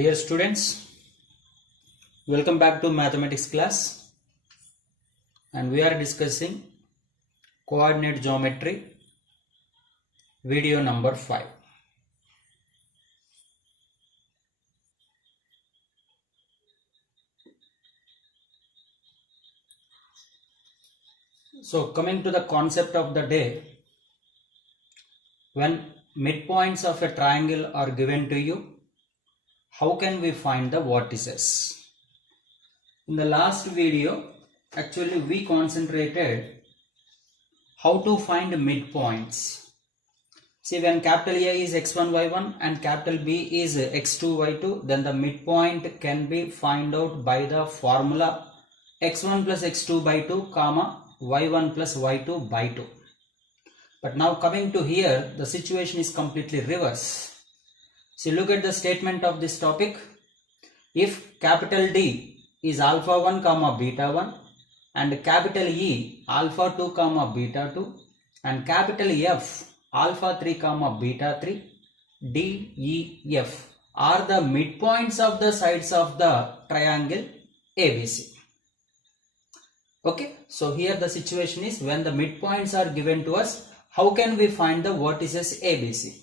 Dear students, welcome back to mathematics class, and we are discussing coordinate geometry, video number 5. So coming to the concept of the day, when midpoints of a triangle are given to you, how can we find the vertices? In the last video, actually we concentrated how to find midpoints. See, when capital A is x1, y1 and capital B is x2, y2, then the midpoint can be found out by the formula x1 plus x2 by 2, comma y1 plus y2 by 2. But now coming to here, the situation is completely reverse. See, look at the statement of this topic. If capital D is alpha 1 comma beta 1 and capital E alpha 2 comma beta 2 and capital F alpha 3 comma beta 3, D, E, F are the midpoints of the sides of the triangle ABC. Okay, so here the situation is, when the midpoints are given to us, how can we find the vertices ABC?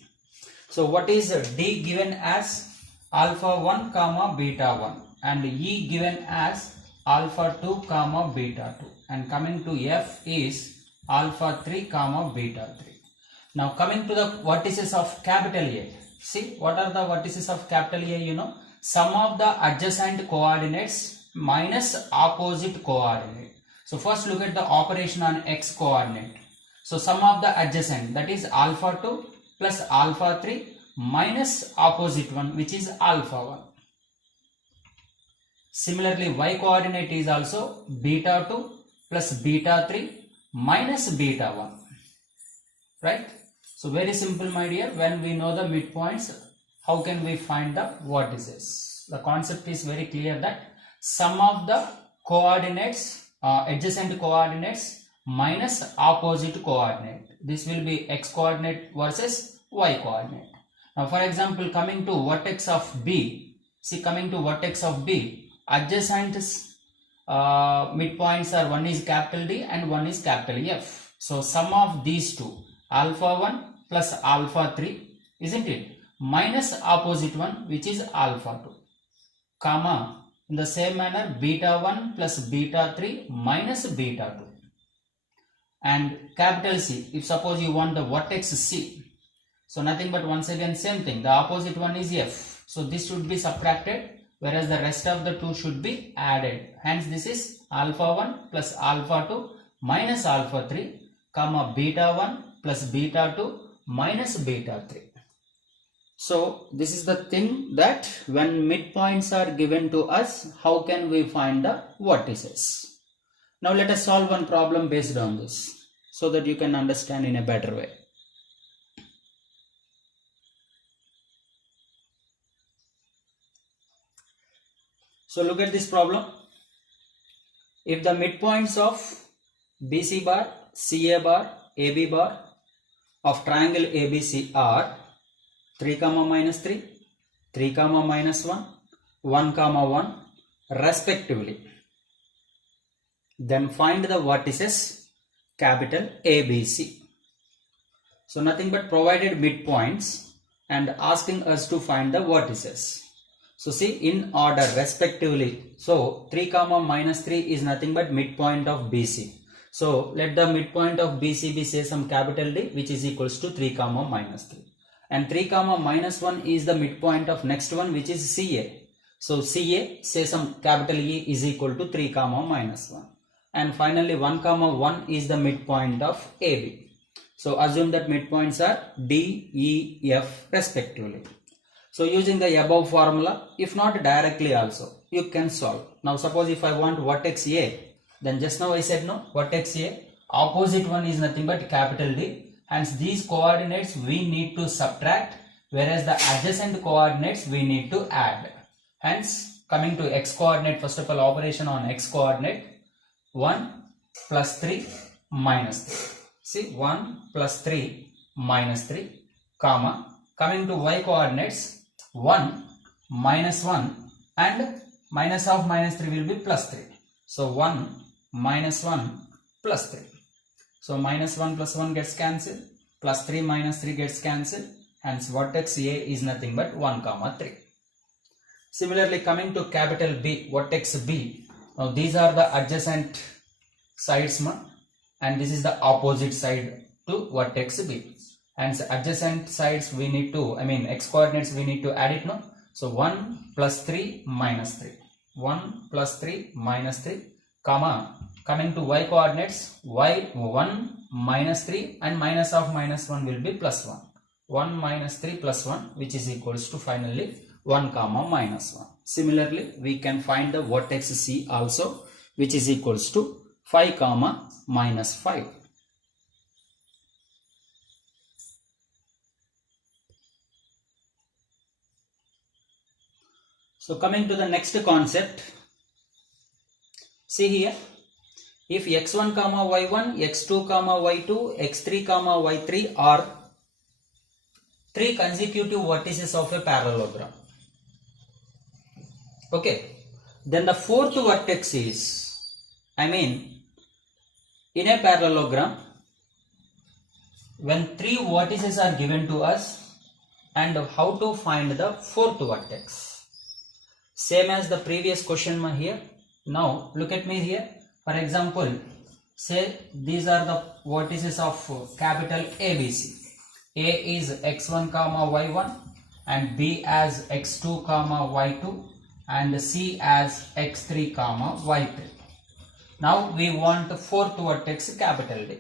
So what is D given as alpha 1 comma beta 1 and E given as alpha 2 comma beta 2, and coming to F is alpha 3 comma beta 3. Now coming to the vertices of capital A. See, what are the vertices of capital A? Sum of the adjacent coordinates minus opposite coordinate. So first look at the operation on x coordinate. So sum of the adjacent, that is alpha 2 plus alpha 3 minus opposite one, which is alpha 1. Similarly, y coordinate is also beta 2 plus beta 3 minus beta 1. Right? So very simple, my dear. When we know the midpoints, how can we find the vertices? The concept is very clear, that sum of the coordinates, adjacent coordinates minus opposite coordinate. This will be x coordinate versus y coordinate. Now for example, coming to vertex of B, see, coming to vertex of B, adjacent midpoints are, one is capital D and one is capital F. So sum of these two, alpha 1 plus alpha 3, isn't it, minus opposite one, which is alpha 2, comma, in the same manner beta 1 plus beta 3 minus beta 2. And capital C, if suppose you want the vertex C, so nothing but once again same thing, the opposite one is F, so this should be subtracted, whereas the rest of the two should be added. Hence this is alpha 1 plus alpha 2 minus alpha 3, comma beta 1 plus beta 2 minus beta 3. So this is the thing, that when midpoints are given to us, how can we find the vertices? Now let us solve one problem based on this, so that you can understand in a better way. So look at this problem. If the midpoints of BC bar, CA bar, AB bar of triangle ABC are 3 comma minus 3, 3 comma minus 1, 1 comma 1 respectively, then find the vertices capital ABC. So nothing but provided midpoints and asking us to find the vertices. So see, in order respectively, so 3 comma minus 3 is nothing but midpoint of BC. So let the midpoint of BC be, say, some capital D, which is equals to 3 comma minus 3. And 3 comma minus 1 is the midpoint of next one, which is CA. So CA, say some capital E, is equal to 3 comma minus 1. And finally 1 comma 1 is the midpoint of AB. So assume that midpoints are D, E, F respectively. So using the above formula, if not directly also, you can solve. Now suppose if I want vertex A, then just now I said no, vertex A, opposite one is nothing but capital D. Hence these coordinates we need to subtract, whereas the adjacent coordinates we need to add. Hence coming to x coordinate, first of all operation on x coordinate, 1 plus 3 minus 3. See, 1 plus 3 minus 3, comma, coming to y coordinates, 1 minus 1 and minus of minus 3 will be plus 3. So 1 minus 1 plus 3. So minus 1 plus 1 gets cancelled, plus 3 minus 3 gets cancelled, hence vertex A is nothing but 1 comma 3. Similarly, coming to capital B, vertex B, now these are the adjacent sides and this is the opposite side to vertex B. And adjacent sides we need to, x coordinates we need to add it now. So 1 plus 3 minus 3. 1 plus 3 minus 3, comma, coming to y coordinates, y 1 minus 3 and minus of minus 1 will be plus 1. 1 minus 3 plus 1, which is equals to finally 1 comma minus 1. Similarly, we can find the vertex C also, which is equals to 5 comma minus 5. So coming to the next concept, see here, if x1 comma y1, x2 comma y2, x3 comma y3 are 3 consecutive vertices of a parallelogram. Okay, then the fourth vertex is, in a parallelogram, when 3 vertices are given to us, and how to find the fourth vertex. Same as the previous question here. Now look at me here. For example, say these are the vertices of capital ABC. A is x1 comma y1 and B as x2 comma y2 and C as x3 comma y3. Now we want the fourth vertex capital D.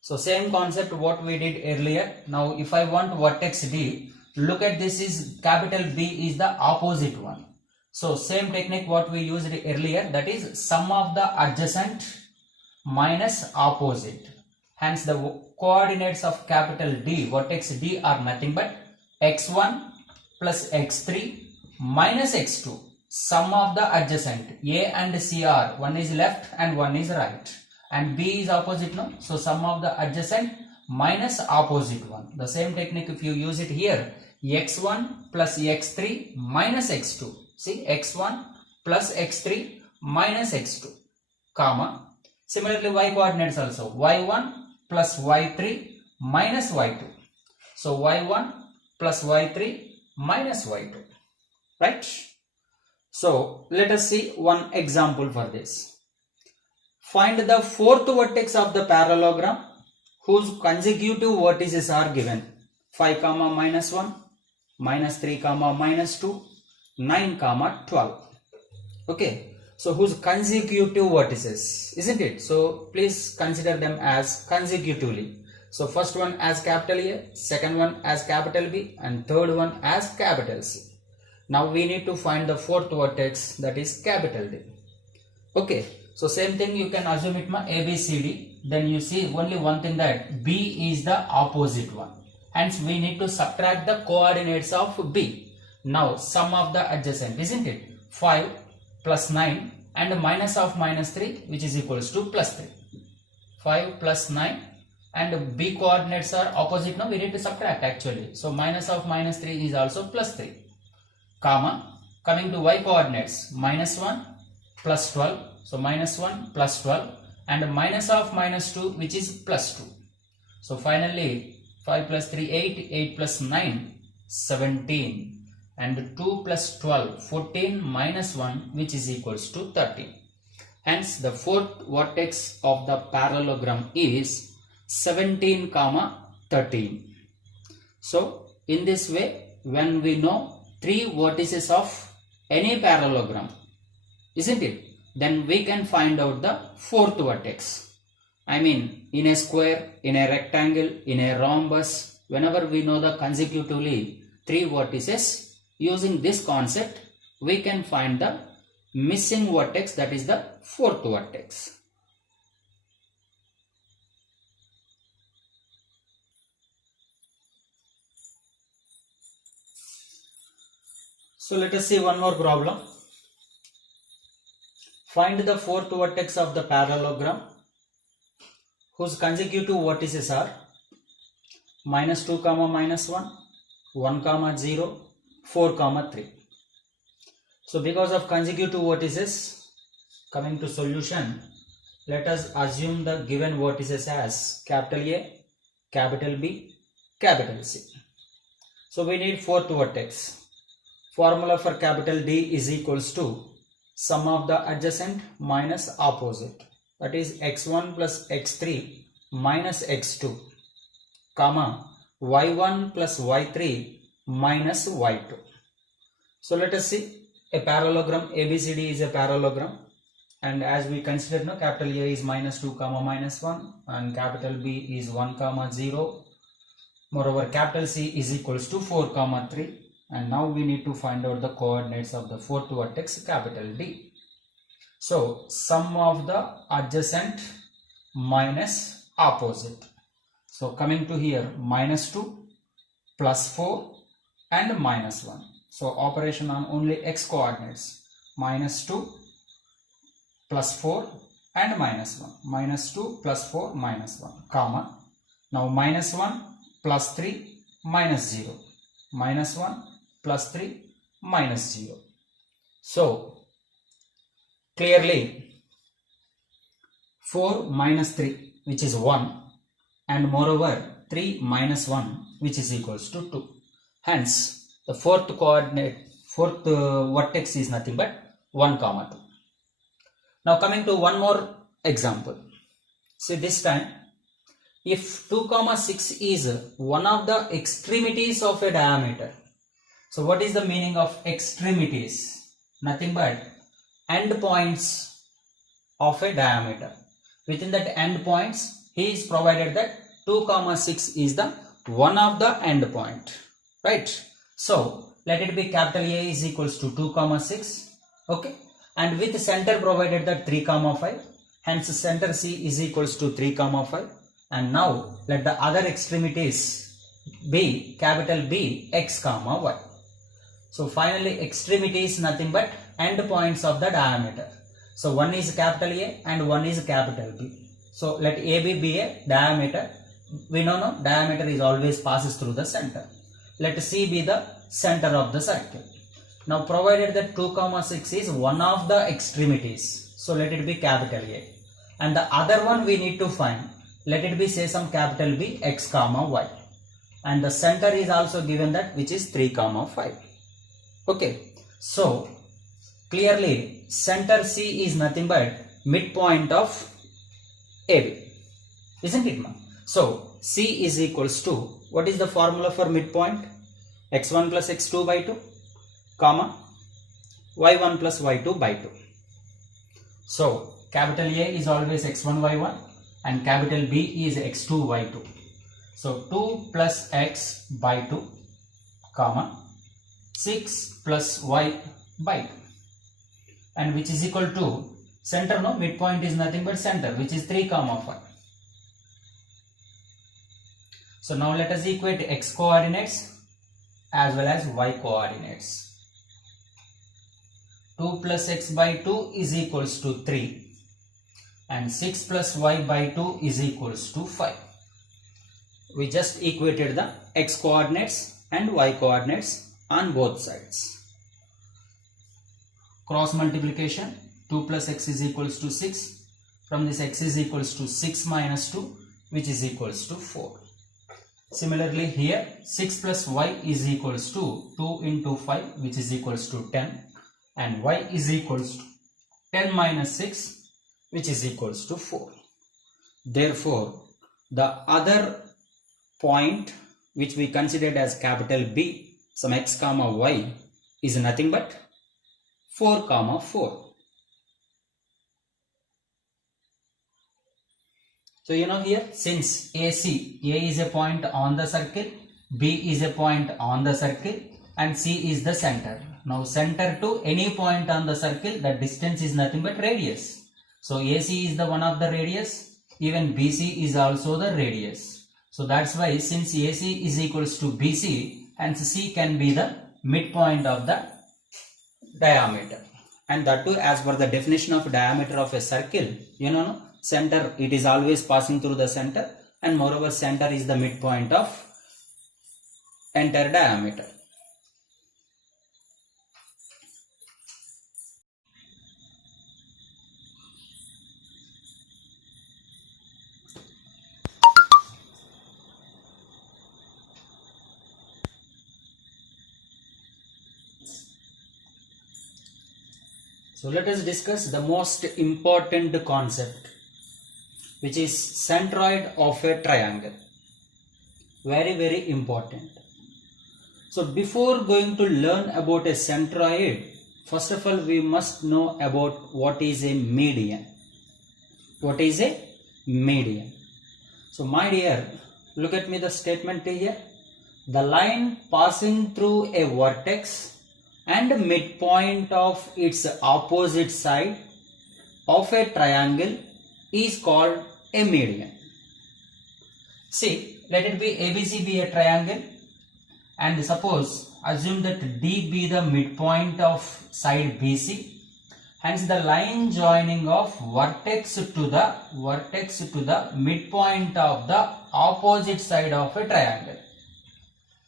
So same concept what we did earlier. Now if I want vertex D, look at this is capital B is the opposite one. So same technique what we used earlier, that is sum of the adjacent minus opposite. Hence the coordinates of capital D, vertex D are nothing but x1 plus x3 minus x2. Sum of the adjacent A and C are, one is left and one is right. And B is opposite, no? So sum of the adjacent minus opposite one. The same technique if you use it here, x1 plus x3 minus x2. See, x1 plus x3 minus x2, comma. Similarly, y coordinates also, y1 plus y3 minus y2. So, y1 plus y3 minus y2, right? So, let us see one example for this. Find the fourth vertex of the parallelogram whose consecutive vertices are given. 5 comma minus 1, minus 3 comma minus 2, 9 comma 12. Okay, so whose consecutive vertices, isn't it? So please consider them as consecutively. So first one as capital A, second one as capital B, and third one as capital C. Now we need to find the fourth vertex, that is capital D. Okay, so same thing you can assume it A, B, C, D. Then you see only one thing, that B is the opposite one. Hence we need to subtract the coordinates of B. Now sum of the adjacent, isn't it? 5 plus 9 and minus of minus 3, which is equals to plus 3. 5 plus 9 and B coordinates are opposite. Now we need to subtract actually. So minus of minus 3 is also plus 3. Comma, coming to y coordinates, minus 1 plus 12. So minus 1 plus 12 and minus of minus 2, which is plus 2. So finally 5 plus 3, 8, 8 plus 9, 17. And 2 plus 12, 14 minus 1, which is equals to 13. Hence the fourth vertex of the parallelogram is 17 comma 13. So in this way, when we know 3 vertices of any parallelogram, isn't it, then we can find out the fourth vertex. In a square, in a rectangle, in a rhombus, whenever we know the consecutively 3 vertices, using this concept, we can find the missing vertex, that is the fourth vertex. So let us see one more problem. Find the fourth vertex of the parallelogram whose consecutive vertices are minus 2 comma minus 1, 1 comma 0, 4 comma 3. So because of consecutive vertices, coming to solution, let us assume the given vertices as capital A, capital B, capital C. So we need fourth vertex. Formula for capital D is equals to sum of the adjacent minus opposite. That is x1 plus x3 minus x2, comma y1 plus y3 minus y2. So let us see a parallelogram. ABCD is a parallelogram, and as we consider now, capital A is minus 2 comma minus 1 and capital B is 1 comma 0. Moreover, capital C is equals to 4 comma 3, and now we need to find out the coordinates of the fourth vertex capital D. So sum of the adjacent minus opposite. So coming to here, minus 2 plus 4 and minus 1. So operation on only x coordinates, minus 2 plus 4 and minus 1, minus 2 plus 4 minus 1, comma, now minus 1 plus 3 minus 0, minus 1 plus 3 minus 0. So clearly 4 minus 3, which is 1, and moreover 3 minus 1, which is equals to 2. Hence the fourth vertex is nothing but 1 comma 2. Now coming to one more example. See, this time if 2 comma 6 is one of the extremities of a diameter. So what is the meaning of extremities? Nothing but end points of a diameter. Within that end points, he is provided that 2 comma 6 is the one of the end point, right? So let it be capital A is equals to 2 comma 6, okay, and with center provided that 3 comma 5, hence center C is equals to 3 comma 5, and now let the other extremities be capital B x comma y. So finally extremity is nothing but end points of the diameter. So one is capital A and one is capital B. So let AB be a diameter. We know no, diameter is always passes through the center. Let C be the center of the circle. Now provided that 2 comma 6 is one of the extremities, so let it be capital A, and the other one we need to find, let it be say some capital B x comma y, and the center is also given that, which is 3 comma 5. Okay, so clearly center C is nothing but midpoint of AB, isn't it, ma'am? So C is equals to, what is the formula for midpoint? X1 plus x2 by 2, comma y1 plus y2 by 2. So capital A is always x1 y1 and capital B is x2 y2. So 2 plus x by 2, comma 6 plus y by 2, and which is equal to center, no, midpoint is nothing but center, which is 3 comma 5. So now let us equate x coordinates as well as y coordinates. 2 plus x by 2 is equals to 3 and 6 plus y by 2 is equals to 5. We just equated the x coordinates and y coordinates on both sides. Cross multiplication, 2 plus x is equals to 6. From this x is equals to 6 minus 2, which is equals to 4. Similarly here 6 plus y is equals to 2 into 5, which is equals to 10, and y is equals to 10 minus 6, which is equals to 4. Therefore the other point which we considered as capital B, some x comma y, is nothing but 4 comma 4. So you know here, since AC, A is a point on the circle, B is a point on the circle, and C is the center. Now center to any point on the circle, the distance is nothing but radius. So AC is the one of the radius, even BC is also the radius. So that's why since AC is equals to BC, and C can be the midpoint of the diameter. And that too, as per the definition of diameter of a circle, you know, center, it is always passing through the center, and moreover center is the midpoint of entire diameter. So let us discuss the most important concept, which is centroid of a triangle. Very important. So before going to learn about a centroid, first of all we must know about what is a median. What is a median? So my dear, look at me the statement here. The line passing through a vertex and midpoint of its opposite side of a triangle is called a median. See, let it be ABC be a triangle, and suppose assume that D be the midpoint of side BC. Hence the line joining of vertex to the midpoint of the opposite side of a triangle.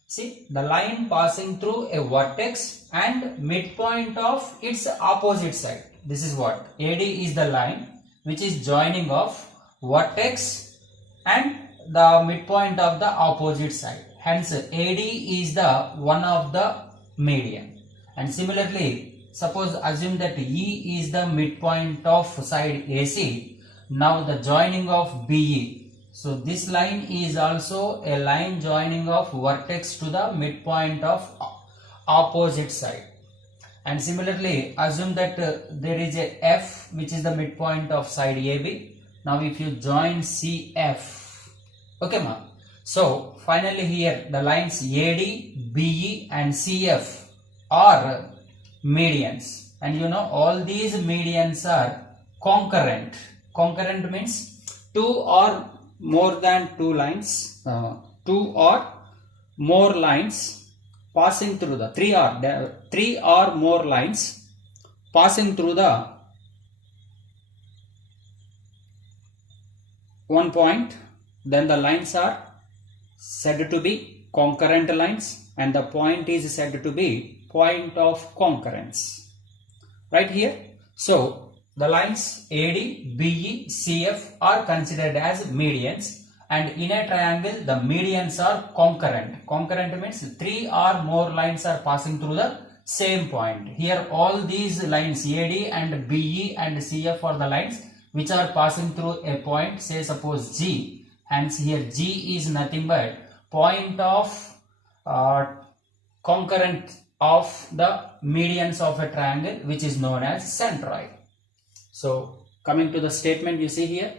See, the line passing through a vertex and midpoint of its opposite side. This is what? AD is the line which is joining of vertex and the midpoint of the opposite side. Hence AD is the one of the median. And similarly, suppose assume that E is the midpoint of side AC. Now the joining of BE. So this line is also a line joining of vertex to the midpoint of opposite side. And similarly, assume that there is a F which is the midpoint of side AB. Now if you join CF, okay ma'am. So finally here the lines AD, BE and CF are medians. And you know all these medians are concurrent. Concurrent means two or more than two lines, two or more lines passing through the three or more lines passing through the one point, then the lines are said to be concurrent lines and the point is said to be point of concurrence. Right here. So the lines AD, BE, CF are considered as medians, and in a triangle the medians are concurrent. Concurrent means three or more lines are passing through the same point. Here all these lines AD and BE and CF are the lines which are passing through a point, say suppose G. Hence here G is nothing but point of concurrent of the medians of a triangle, which is known as centroid. So coming to the statement, you see here,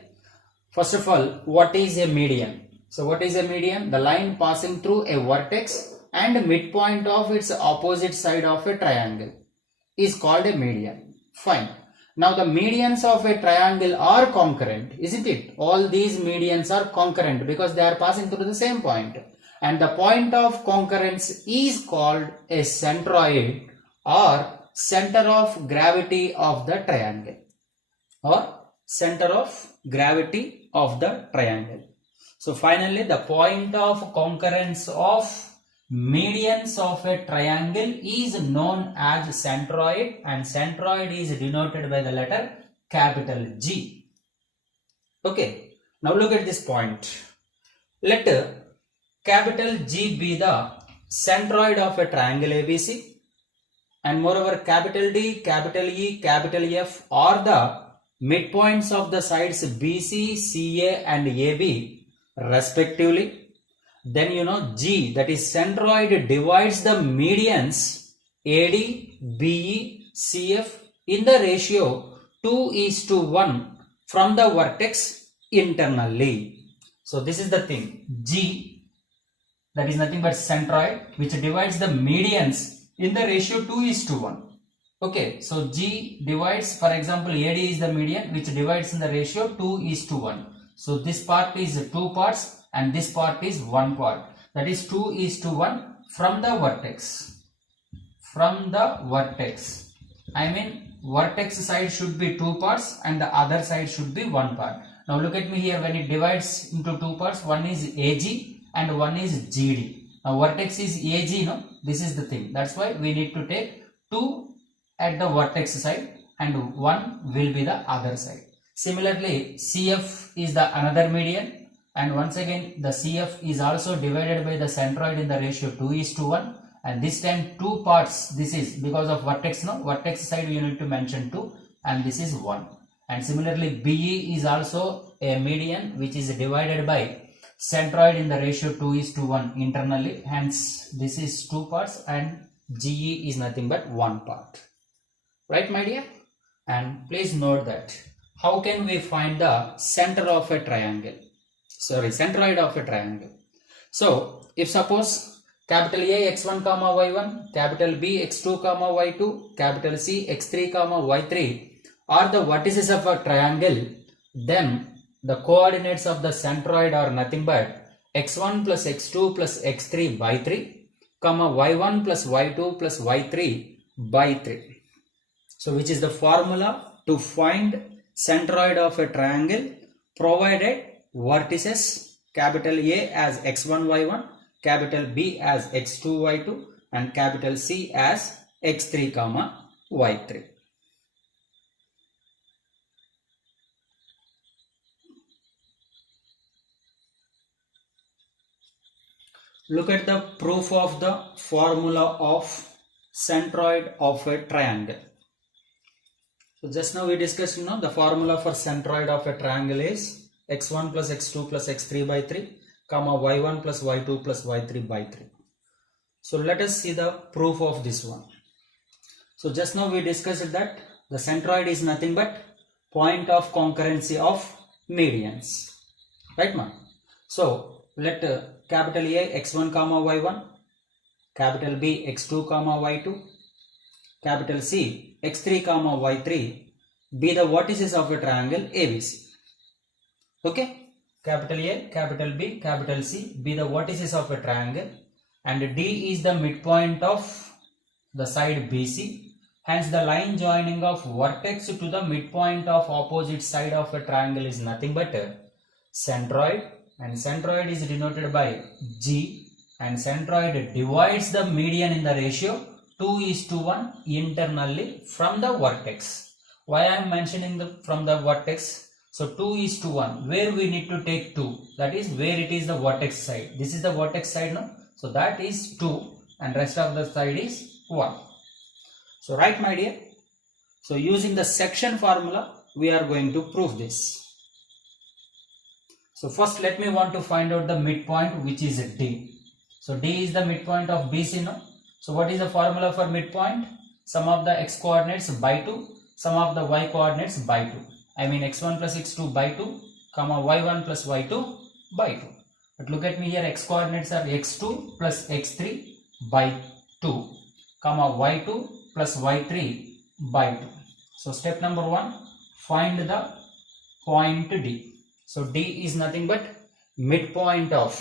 first of all, what is a median? So what is a median? The line passing through a vertex and midpoint of its opposite side of a triangle is called a median. Fine. Now the medians of a triangle are concurrent, isn't it? All these medians are concurrent because they are passing through the same point. And the point of concurrence is called a centroid or center of gravity of the triangle. Or center of gravity of the triangle. So finally the point of concurrence of medians of a triangle is known as centroid, and centroid is denoted by the letter capital G. Okay, now look at this point. Let capital G be the centroid of a triangle ABC, and moreover capital D, capital E, capital F are the midpoints of the sides BC, CA and AB respectively. Then you know G, that is centroid, divides the medians AD, BE, CF in the ratio 2:1 from the vertex internally. So this is the thing, G, that is nothing but centroid, which divides the medians in the ratio 2:1. Okay, so G divides, for example, AD is the median which divides in the ratio 2:1. So this part is 2 parts and this part is 1 part. That is 2:1 from the vertex. From the vertex. I mean vertex side should be 2 parts and the other side should be 1 part. Now look at me here, when it divides into 2 parts, one is AG and one is GD. Now vertex is AG, no? This is the thing. That's why we need to take 2 at the vertex side and 1 will be the other side. Similarly, CF is the another median, and once again the CF is also divided by the centroid in the ratio 2:1, and this time 2 parts. This is because of vertex, no? Vertex side you need to mention 2, and this is 1. And similarly BE is also a median which is divided by centroid in the ratio 2:1 internally, hence this is 2 parts and GE is nothing but 1 part. Right, my dear? And please note that how can we find the center of a triangle? Sorry, centroid of a triangle. So if suppose capital A x1 comma y1, capital B x2 comma y2, capital C x3 comma y3 are the vertices of a triangle, then the coordinates of the centroid are nothing but x1 plus x2 plus x3 by 3 comma y1 plus y2 plus y3 by 3. So which is the formula to find centroid of a triangle, provided vertices capital A as x1 y1, capital B as x2 y2 and capital C as x3 comma y3. Look at the proof of the formula of centroid of a triangle. So just now we discussed, the formula for centroid of a triangle is x1 plus x2 plus x3 by 3 comma y1 plus y2 plus y3 by 3. So let us see the proof of this one. So just now we discussed that the centroid is nothing but point of concurrency of medians. Right, ma? So let capital A x1 comma y1, capital B x2 comma y2, capital C x3 comma y3 be the vertices of a triangle ABC. Okay, capital A, capital B, capital C be the vertices of a triangle, and D is the midpoint of the side BC. Hence the line joining of vertex to the midpoint of opposite side of a triangle is nothing but a centroid, and centroid is denoted by G, and centroid divides the median in the ratio 2:1 internally from the vertex. Why I am mentioning from the vertex? So 2:1, where we need to take 2, that is where it is the vertex side. This is the vertex side, no? So that is 2 and rest of the side is 1. So right, my dear? So using the section formula we are going to prove this. So first let me want to find out the midpoint, which is D. So D is the midpoint of BC, no? So what is the formula for midpoint? Sum of the x coordinates by 2, sum of the y coordinates by 2. I mean x1 plus x2 by 2, comma y1 plus y2 by 2. But look at me here, x coordinates are x2 plus x3 by 2, comma y2 plus y3 by 2. So step number 1, find the point D. So D is nothing but midpoint of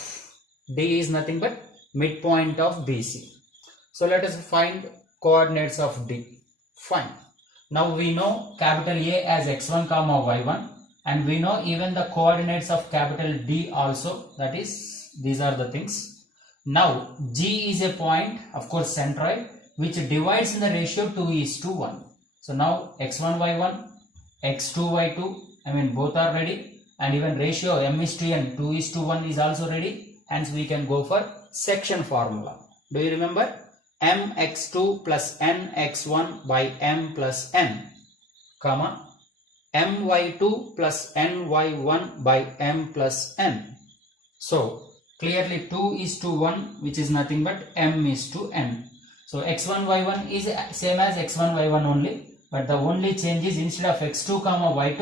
BC. So let us find coordinates of D. Fine. Now we know capital A as x1 comma y1, and we know even the coordinates of capital D also, that is these are the things. Now G is a point, of course centroid, which divides in the ratio 2:1. So now x1 y1, x2 y2, I mean both are ready, and even ratio m:n 2:1 is also ready. Hence we can go for section formula. Do you remember? mx2 plus nx1 by m plus n, comma my2 plus ny1 by m plus n. So clearly 2:1, which is nothing but m:n. So x1 y1 is same as x1 y1 only, but the only change is instead of x2 comma y2,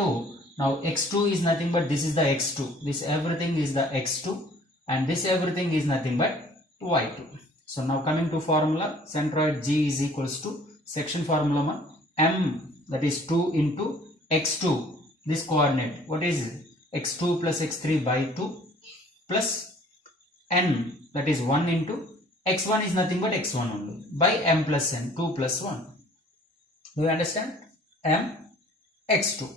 now x2 is nothing but this is the x2, this everything is the x2, and this everything is nothing but y2. So now coming to formula, centroid G is equals to section formula m, that is 2 into x2, this coordinate, what is it? x2 plus x3 by 2 plus n, that is 1 into x1 is nothing but x1 only, by m plus n, 2 plus 1. Do you understand? M x2.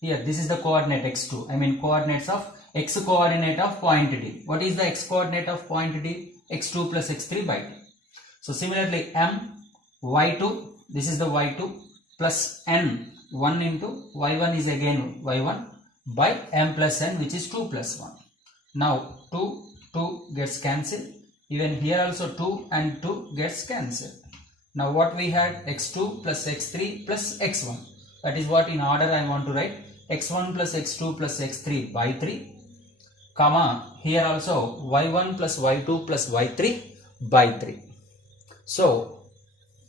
Here this is the coordinate x2, I mean coordinates of x coordinate of point D. What is the x coordinate of point D? x2 plus x3 by 2. So similarly m y2, this is the y2, plus n, 1 into y1 is again y1 by m plus n, which is 2 plus 1. Now 2 gets cancelled, Even here also 2 and 2 gets cancelled. Now what we had, x2 plus x3 plus x1. That is what in order I want to write. x1 plus x2 plus x3 by 3, comma, here also y1 plus y2 plus y3 by 3. So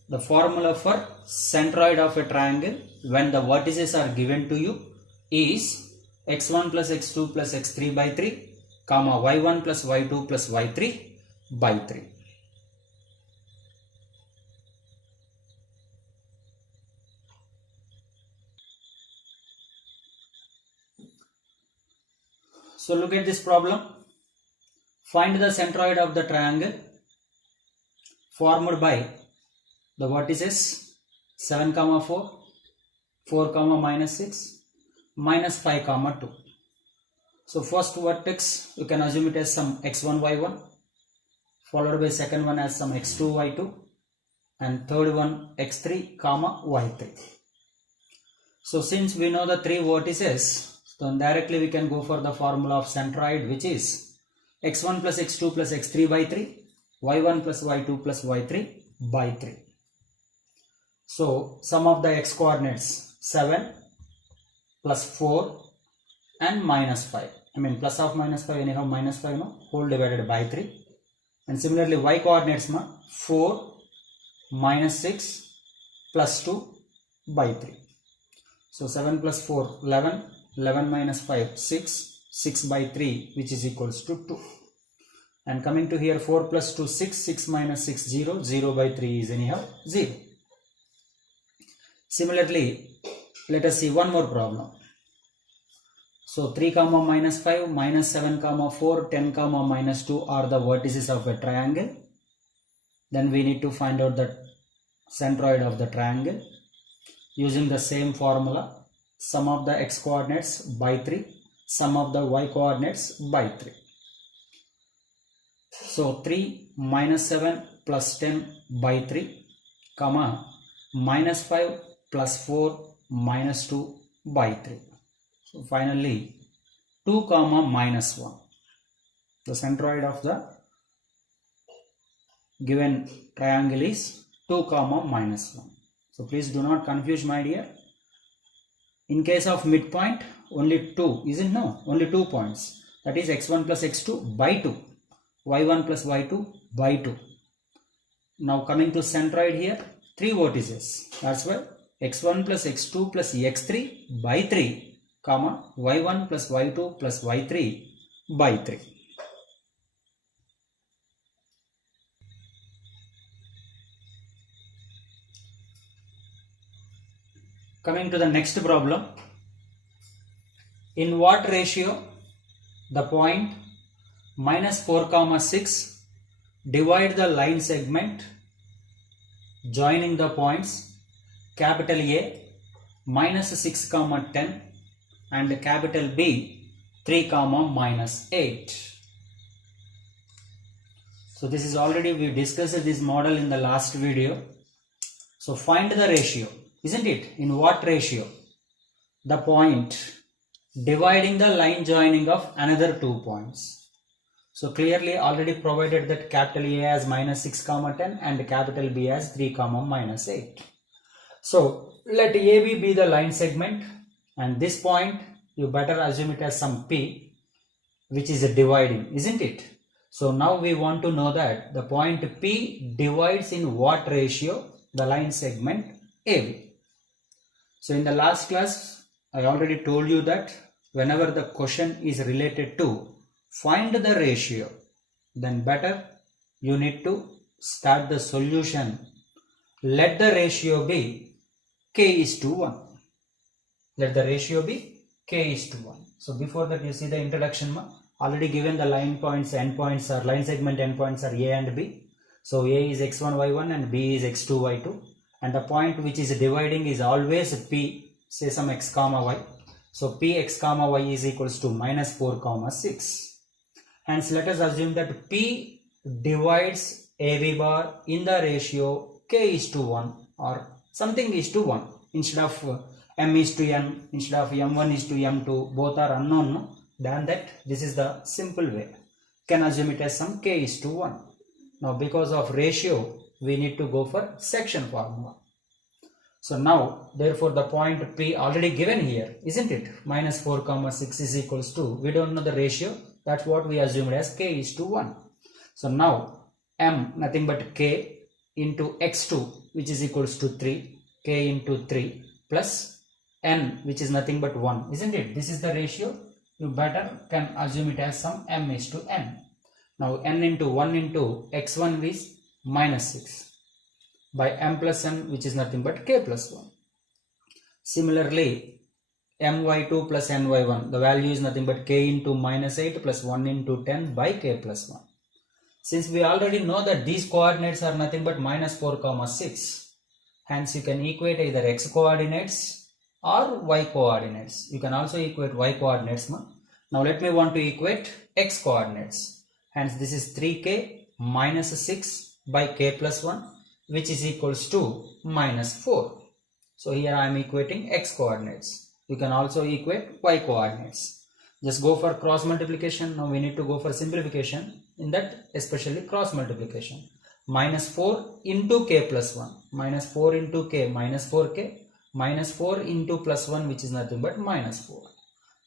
the formula for centroid of a triangle when the vertices are given to you is x1 plus x2 plus x3 by 3, comma, y1 plus y2 plus y3 by 3. So look at this problem. Find the centroid of the triangle formed by the vertices 7, 4, 4, minus 6, minus 5, 2. So first vertex you can assume it as some x1, y1, followed by second one as some x2, y2, and third one x3, y3. So since we know the three vertices, then directly we can go for the formula of centroid, which is x1 plus x2 plus x3 by 3, y1 plus y2 plus y3 by 3. So sum of the x coordinates 7 plus 4 and minus 5. I mean plus of minus 5 anyhow minus 5 no, whole divided by 3. And similarly y coordinates 4 minus 6 plus 2 by 3. So 7 plus 4 11, 11 minus 5 6, 6 by 3 which is equals to 2. And coming to here 4 plus 2 6, 6 minus 6 0, 0 by 3 is anyhow 0. Similarly, let us see one more problem. So 3, minus 5, minus 7, 4, 10, minus 2 are the vertices of a triangle. Then we need to find out the centroid of the triangle using the same formula. Sum of the x coordinates by 3, sum of the y coordinates by 3. So 3 minus 7 plus 10 by 3, comma, minus 5 plus 4 minus 2 by 3. So finally 2, minus 1. The centroid of the given triangle is 2, minus 1. So please do not confuse my dear. In case of midpoint, only 2, isn't no? Only 2 points. That is x1 plus x2 by 2, y1 plus y2 by 2. Now coming to centroid here, 3 vertices. That's why x1 plus x2 plus x3 by 3, comma, y1 plus y2 plus y3 by 3. Coming to the next problem. In what ratio the point minus 4, 6 divide the line segment joining the points capital A minus 6, 10 and capital B 3, minus 8. So this is already we discussed this model in the last video. So find the ratio, isn't it? In what ratio the point dividing the line joining of another 2 points. So clearly already provided that capital A has minus 6, 10 and capital B has 3, minus 8. So let AB be the line segment, and this point you better assume it as some P which is a dividing, isn't it? So now we want to know that the point P divides in what ratio the line segment AB. So in the last class I already told you that whenever the question is related to find the ratio, then better you need to start the solution. Let the ratio be k is to 1. Let the ratio be k is to 1. So before that you see the introduction already given the line points, endpoints or line segment endpoints are A and B. So A is x1, y1 and B is x2, y2. And the point which is dividing is always P, say some x, y. So P x, y is equals to minus 4, 6. Hence let us assume that P divides AB bar in the ratio k is to 1 or something is to 1. Instead of m is to n, instead of m1 is to m2, both are unknown. No? Than that, this is the simple way. Can assume it as some k is to 1. Now because of ratio, we need to go for section formula. So now, therefore the point P already given here, isn't it? Minus 4 comma 6 is equals to, we don't know the ratio, that's what we assumed as K is to 1. So now, M nothing but K into X2, which is equals to 3, K into 3 plus N, which is nothing but 1, isn't it? This is the ratio. You better can assume it as some M is to N. Now N into 1 into X1 is minus 6 by M plus N, which is nothing but K plus 1. Similarly, My2 plus Ny1, the value is nothing but K into minus 8 plus 1 into 10 by K plus 1. Since we already know that these coordinates are nothing but minus 4 comma 6, hence you can equate either X coordinates or Y coordinates. You can also equate Y coordinates. Now let me want to equate X coordinates. Hence this is 3K minus 6 by K plus 1, which is equals to minus 4. So here I am equating X coordinates. You can also equate Y coordinates. Just go for cross multiplication. Now we need to go for simplification. In that, especially cross multiplication. Minus 4 into K plus 1. Minus 4 into K, minus 4K. Minus 4 into plus 1, which is nothing but minus 4.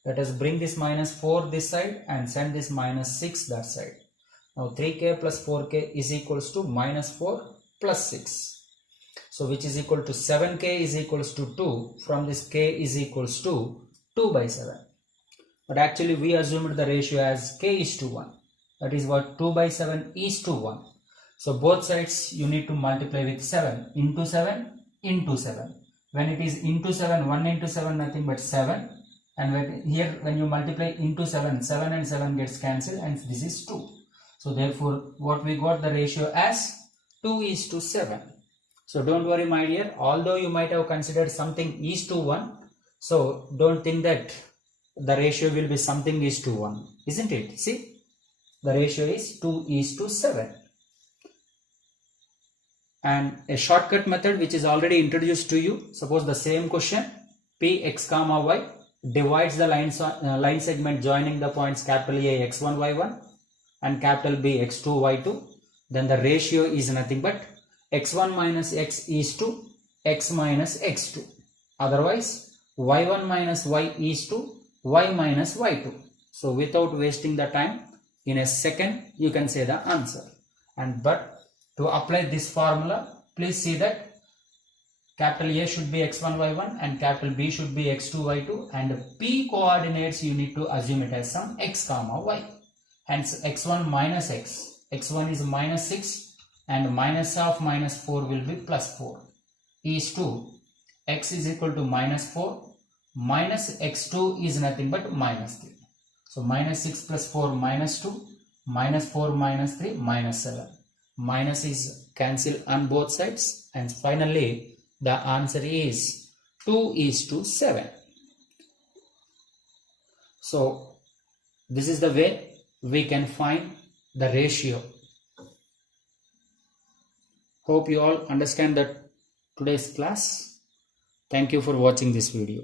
Let us bring this minus 4 this side and send this minus 6 that side. Now 3K plus 4K is equals to minus 4 plus 6. So which is equal to 7K is equals to 2. From this K is equals to 2 by 7. But actually we assumed the ratio as K is to 1. That is what 2 by 7 is to 1. So both sides you need to multiply with 7 into 7 into 7. When it is into 7, 1 into 7 nothing but 7. And when you multiply into 7, 7 and 7 gets cancelled and this is 2. So therefore what we got the ratio as 2 is to 7. So don't worry my dear, although you might have considered something is to 1. So don't think that the ratio will be something is to 1. Isn't it? See? The ratio is 2 is to 7. And a shortcut method which is already introduced to you. Suppose the same question, Px comma y divides the line segment joining the points capital A x1 y1 and capital B x2 y2. Then the ratio is nothing but x1 minus x is to x minus x2. Otherwise, y1 minus y is to y minus y2. So without wasting the time, in a second you can say the answer. But to apply this formula, please see that capital A should be x1 y1 and capital B should be x2 y2, and P coordinates you need to assume it as some x comma y. Hence x1 minus x, x1 is minus 6 and minus of minus 4 will be plus 4 is to x is equal to minus 4 minus x2 is nothing but minus 3. So minus 6 plus 4 minus 2, minus 4 minus 3 minus 7. Minus is cancelled on both sides, and finally the answer is 2 is to 7. So this is the way we can find the ratio. Hope you all understand that today's class. Thank you for watching this video.